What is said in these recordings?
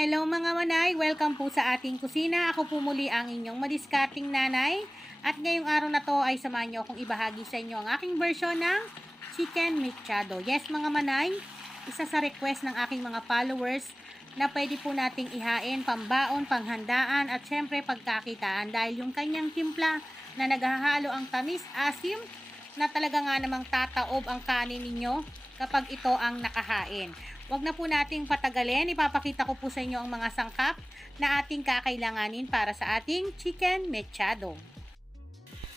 Hello mga manay, welcome po sa ating kusina. Ako po muli ang inyong madiskarting nanay. At ngayong araw na to ay samahan nyo akong ibahagi sa inyo ang aking version ng chicken mechado. Yes mga manay, isa sa request ng aking mga followers na pwede po nating ihain, pambaon, panghandaan at syempre pagkakitaan dahil yung kanyang timpla na naghahalo ang tamis, asim na talaga nga namang tataob ang kanin ninyo kapag ito ang nakahain. Huwag na po nating patagalin, ipapakita ko po sa inyo ang mga sangkap na ating kakailanganin para sa ating chicken mechado.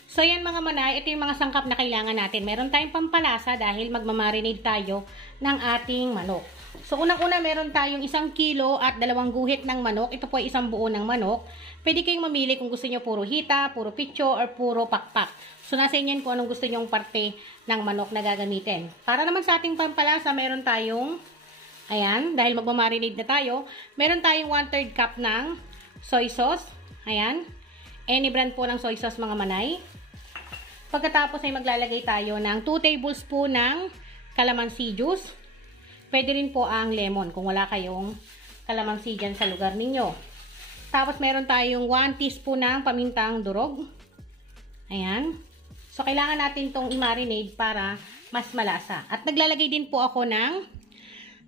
So yan mga manay, ito yung mga sangkap na kailangan natin. Meron tayong pampalasa dahil magmamarinate tayo ng ating manok. So unang-una meron tayong 1 kilo at 2 guhit ng manok. Ito po ay isang buo ng manok. Pwede kayong mamili kung gusto nyo puro hita, puro picho, or puro pakpak. So nasa inyo kung anong gusto nyong parte ng manok na gagamitin. Para naman sa ating pampalasa, meron tayong ayan, dahil magmamarinate na tayo, meron tayong 1/3 cup ng soy sauce. Ayan. Any brand po ng soy sauce mga manay. Pagkatapos ay maglalagay tayo ng 2 tablespoon ng calamansi juice. Pwede rin po ang lemon kung wala kayong calamansi dyan sa lugar ninyo. Tapos meron tayong 1 teaspoon ng pamintang durog. Ayan. So kailangan natin itong i-marinate para mas malasa. At naglalagay din po ako ng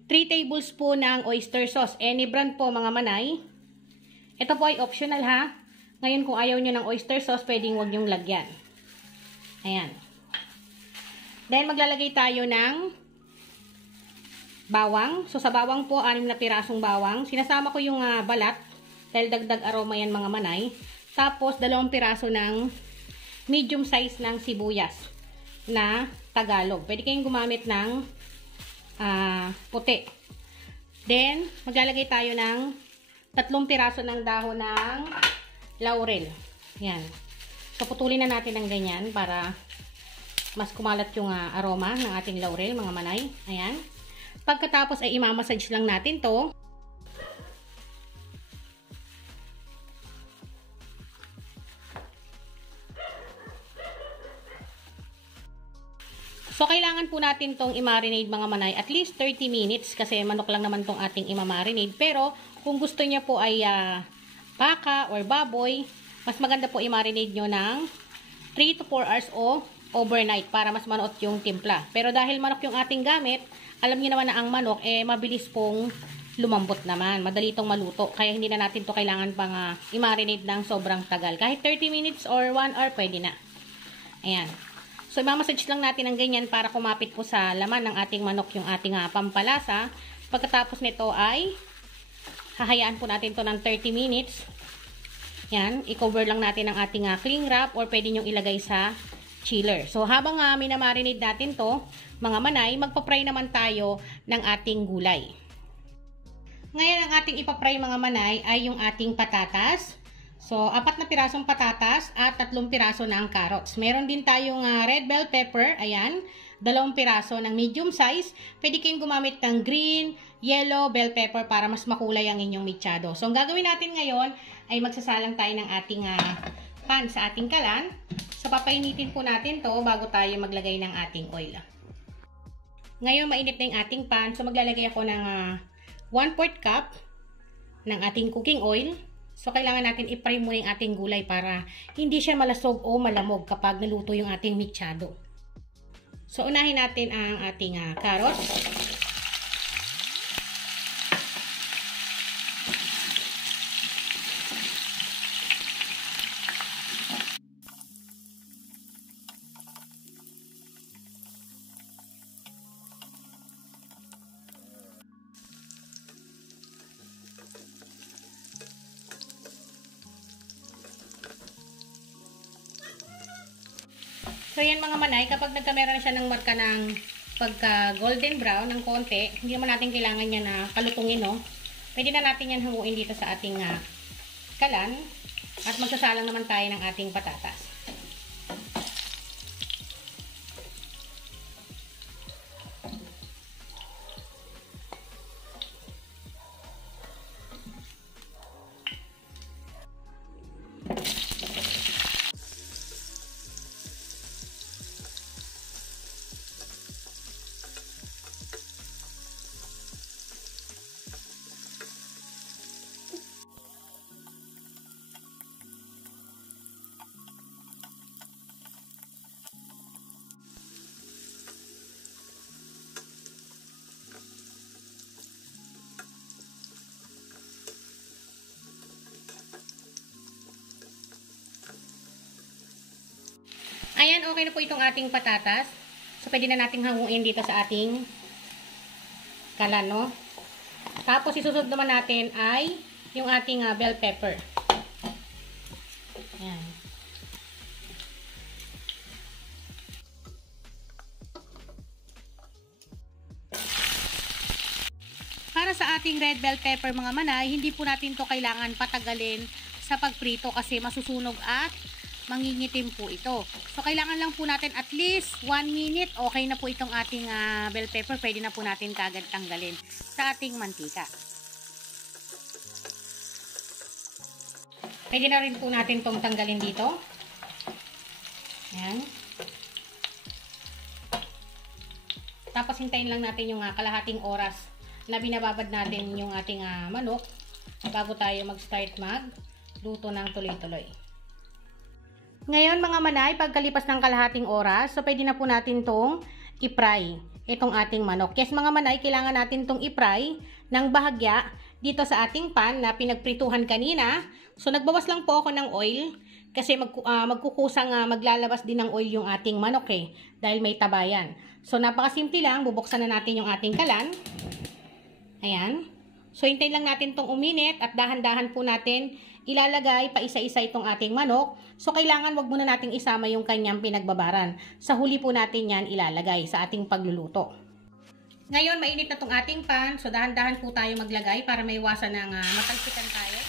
3 tablespoon ng oyster sauce. Any brand po mga manay. Ito po ay optional ha. Ngayon kung ayaw nyo ng oyster sauce, pwedeng huwag nyong lagyan. Ayan. Then maglalagay tayo ng bawang. So sa bawang po, 6 na pirasong bawang. Sinasama ko yung balat dahil dagdag aroma yan mga manay. Tapos 2 piraso ng medium size ng sibuyas na Tagalog. Pwede kayong gumamit ng puti. Then, maglalagay tayo ng 3 piraso ng dahon ng laurel. Yan. So, putulin na natin ng ganyan para mas kumalat yung aroma ng ating laurel, mga manay. Ayan. Pagkatapos ay imamassage lang natin to. So, kailangan po natin tong i-marinate mga manay at least 30 minutes kasi manok lang naman tong ating i-marinate. Pero, kung gusto niya po ay baka or baboy, mas maganda po i-marinate nyo ng 3 to 4 hours o overnight para mas manuot yung timpla. Pero dahil manok yung ating gamit, alam niyo naman na ang manok mabilis pong lumambot naman. Madali itong maluto. Kaya hindi na natin to kailangan pang i-marinate ng sobrang tagal. Kahit 30 minutes or 1 hour, pwede na. Ayan. So, imamassage lang natin ng ganyan para kumapit po sa laman ng ating manok yung ating pampalasa. Pagkatapos nito ay hahayaan po natin to ng 30 minutes. Yan, i-cover lang natin ang ating cling wrap or pwede nyong ilagay sa chiller. So, habang minamarinate natin to, mga manay, magpa-fry naman tayo ng ating gulay. Ngayon, ang ating ipapry mga manay ay yung ating patatas. So, 4 na pirasong patatas at 3 piraso ng carrots. Meron din tayong red bell pepper, ayan, 2 piraso ng medium size. Pwede kayong gumamit ng green, yellow bell pepper para mas makulay ang inyong mechado. So, ang gagawin natin ngayon ay magsasalang tayo ng ating pan sa ating kalan. So, papainitin po natin to bago tayo maglagay ng ating oil. Ngayon, mainit na yung ating pan. So, maglalagay ako ng 1/4 cup ng ating cooking oil. So, kailangan natin i-fry muna yung ating gulay para hindi siya malasog o malamog kapag naluto yung ating mechado. So, unahin natin ang ating carrots. So, yan mga manay, kapag nagkamera na siya ng marka ng pagka golden brown ng konti, hindi naman natin kailangan yan na kalutungin, no? Pwede na natin yan hanguin dito sa ating kalan at magsasalang naman tayo ng ating patatas. Ayan, okay na po itong ating patatas. So, pwede na nating hanguin dito sa ating kalan, no? Tapos, isusunod naman natin ay yung ating bell pepper. Ayan. Para sa ating red bell pepper mga manay, hindi po natin to kailangan patagalin sa pagprito kasi masusunog at mangingitim po ito. So, kailangan lang po natin at least 1 minute. Okay na po itong ating bell pepper. Pwede na po natin kagad tanggalin sa ating mantika. Pwede na rin po natin itong tanggalin dito. Ayan. Tapos, hintayin lang natin yung kalahating oras na binababad natin yung ating manok bago tayo mag-start magluto ng tuloy-tuloy. Ngayon mga manay, pagkalipas ng kalahating oras, so pwede na po natin tong i-fry itong ating manok. Yes mga manay, kailangan natin tong i-fry ng bahagya dito sa ating pan na pinagprituhan kanina. So nagbawas lang po ako ng oil kasi magkukusang maglalabas din ng oil yung ating manok dahil may tabayan. So napakasimple lang, bubuksan na natin yung ating kalan. Ayan. So, hintayin lang natin itong uminit at dahan-dahan po natin ilalagay pa isa-isa itong ating manok. So, kailangan wag muna nating isama yung kanyang pinagbabaran. Sa huli po natin yan ilalagay sa ating pagluluto. Ngayon, mainit na itong ating pan. So, dahan-dahan po tayo maglagay para maiwasan ng matalsikan tayo.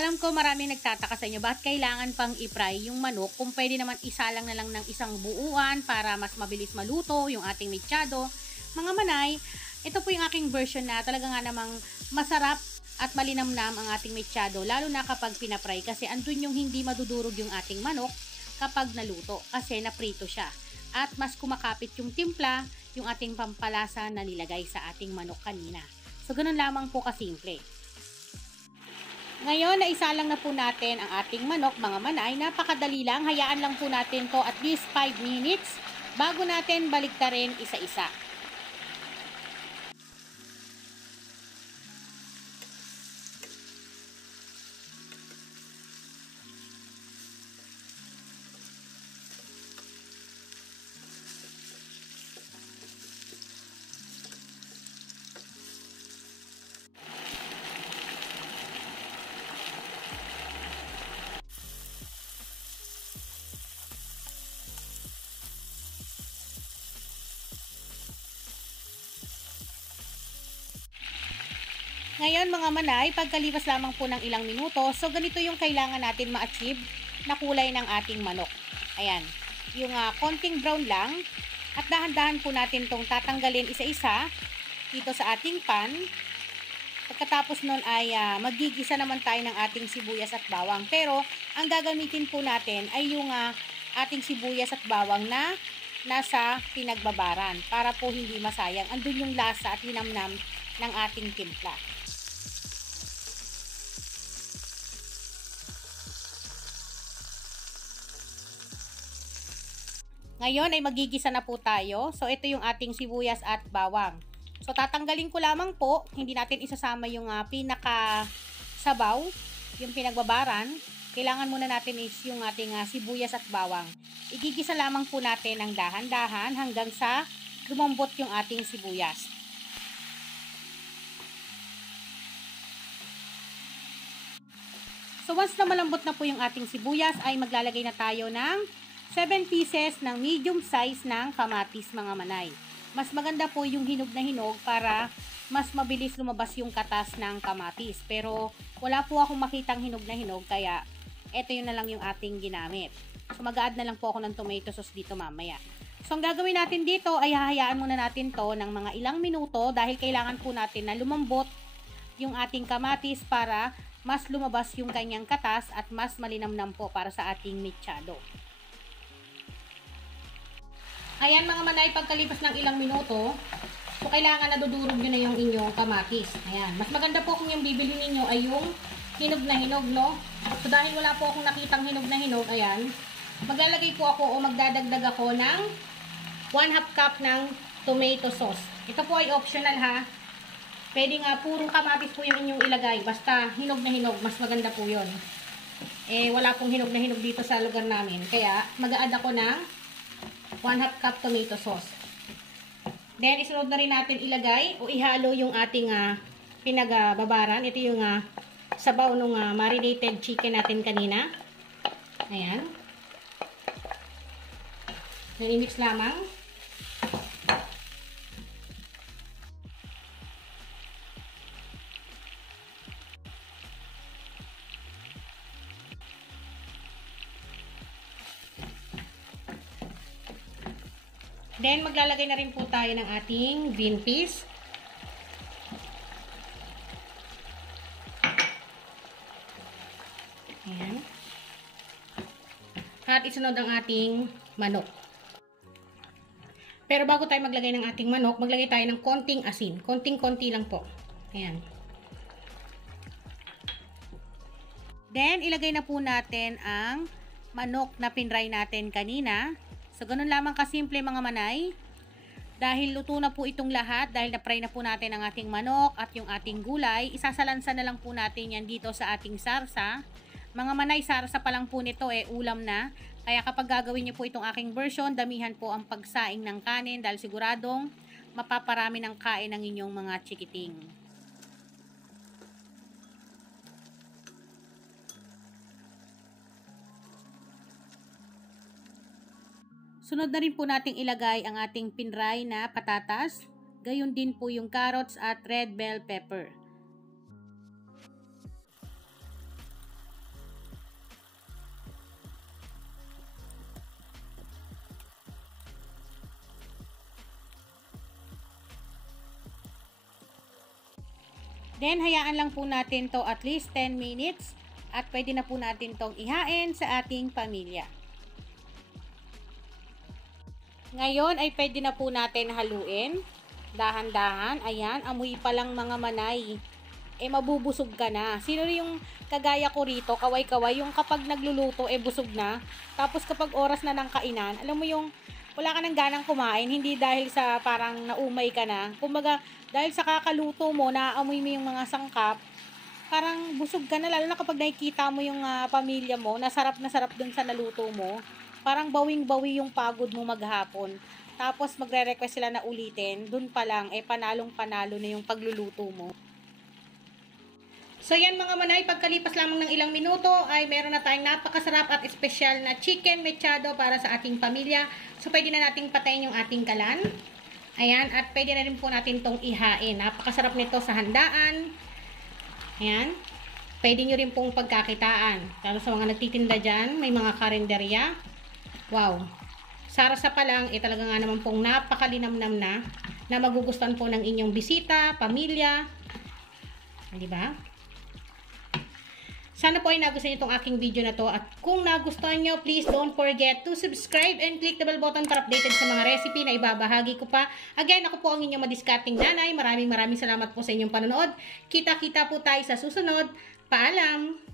Alam ko maraming nagtataka sa inyo bakit kailangan pang i-fry yung manok kung pwede naman isalang na lang ng isang buuan para mas mabilis maluto yung ating mechado. Mga manay, ito po yung aking version na talaga nga namang masarap at malinamnam ang ating mechado lalo na kapag pinapray kasi andun yung hindi madudurog yung ating manok kapag naluto kasi naprito siya. At mas kumakapit yung timpla, yung ating pampalasa na nilagay sa ating manok kanina. So, ganun lamang po kasimple. Ngayon, naisalang na po natin ang ating manok, mga manay. Napakadali lang. Hayaan lang po natin to at least 5 minutes bago natin baliktarin isa-isa. Ngayon mga manay, pagkalipas lamang po ng ilang minuto, so ganito yung kailangan natin ma-achieve na kulay ng ating manok. Ayan, yung konting brown lang at dahan-dahan po natin tong tatanggalin isa-isa dito sa ating pan. Pagkatapos nun ay magigisa naman tayo ng ating sibuyas at bawang. Pero ang gagamitin po natin ay yung ating sibuyas at bawang na nasa pinagbabaran para po hindi masayang. Andun yung lasa at linamnam ng ating timpla. Ngayon ay magigisa na po tayo. So, ito yung ating sibuyas at bawang. So, tatanggalin ko lamang po. Hindi natin isasama yung pinaka-sabaw, yung pinagbabaran. Kailangan muna natin is yung ating sibuyas at bawang. Igigisa lamang po natin ng dahan-dahan hanggang sa lumambot yung ating sibuyas. So, once na malambot na po yung ating sibuyas, ay maglalagay na tayo ng 7 pieces ng medium size ng kamatis mga manay. Mas maganda po yung hinog na hinog para mas mabilis lumabas yung katas ng kamatis. Pero wala po akong makitang hinog na hinog kaya ito yun na lang yung ating ginamit. So mag-a-add na lang po ako ng tomato sauce dito mamaya. So ang gagawin natin dito ay hahayaan muna natin to ng mga ilang minuto dahil kailangan po natin na lumambot yung ating kamatis para mas lumabas yung kanyang katas at mas malinamnam po para sa ating mechado. Ayan mga manay, pagkalipas ng ilang minuto, so kailangan na dudurog nyo na yung inyong kamatis. Ayan, mas maganda po kung yung bibili ninyo ay yung hinog na hinog, no? So dahil wala po akong nakitang hinog na hinog, ayan, maglalagay po ako o magdadagdag ako ng 1/2 cup ng tomato sauce. Ito po ay optional ha. Pwede nga purong kamatis po yung inyong ilagay, basta hinog na hinog, mas maganda po yun. Eh, wala pong hinog na hinog dito sa lugar namin. Kaya, mag-a-add ako ng 1/2 cup tomato sauce. Then, isunod na rin natin ilagay o ihalo yung ating pinagbabaran. Ito yung sabaw ng marinated chicken natin kanina. Ayan. Then, i-mix lamang. Then, maglalagay na rin po tayo ng ating green peas. Ayan. At isunod ang ating manok. Pero bago tayo maglagay ng ating manok, maglagay tayo ng konting asin. Konting-konti lang po. Ayan. Then, ilagay na po natin ang manok na pinray natin kanina. So, ganun lamang kasimple mga manay. Dahil luto na po itong lahat, dahil na-fry na po natin ang ating manok at yung ating gulay, isasalansa na lang po natin yan dito sa ating sarsa. Mga manay, sarsa pa lang po nito ulam na. Kaya kapag gagawin niyo po itong aking version, damihan po ang pagsaing ng kanin dahil siguradong mapaparami ng kain ng inyong mga chikiting. Sunod na rin po nating ilagay ang ating pinray na patatas. Gayon din po yung carrots at red bell pepper. Then, hayaan lang po natin to at least 10 minutes at pwede na po natin tong ihain sa ating pamilya. Ngayon ay pwede na po natin haluin. Dahan-dahan. Ayan, amoy pa lang mga manay. Eh, mabubusog ka na. Sino yung kagaya ko rito, kaway-kaway, yung kapag nagluluto, busog na. Tapos kapag oras na ng kainan, alam mo yung wala ka nang ganang kumain, hindi dahil sa parang naumay ka na. Kumbaga, dahil sa kakaluto mo, naaamoy mo yung mga sangkap, parang busog ka na, lalo na kapag nakikita mo yung pamilya mo, na sarap dun sa naluto mo. Parang bawing-bawi yung pagod mo maghapon. Tapos magre-request sila na ulitin. Dun pa lang, panalong-panalo na yung pagluluto mo. So yan mga manay, pagkalipas lamang ng ilang minuto ay meron na tayong napakasarap at espesyal na chicken mechado para sa ating pamilya. So pwede na nating patayin yung ating kalan. Ayan, at pwede na rin po natin tong ihain. Napakasarap nito sa handaan. Ayan. Pwede nyo rin pong pagkakitaan. Lalo sa mga nagtitinda dyan, may mga karinderya. Wow. Sarsa pa lang, talaga nga naman pong napakalinamnam na magugustuhan po ng inyong bisita, pamilya. Diba? Sana po ay nagustuhan nyo itong aking video na to. At kung nagustuhan nyo, please don't forget to subscribe and click the bell button para updated sa mga recipe na ibabahagi ko pa. Again, ako po ang inyong madiscarding nanay. Maraming salamat po sa inyong panonood. Kita-kita po tayo sa susunod. Paalam!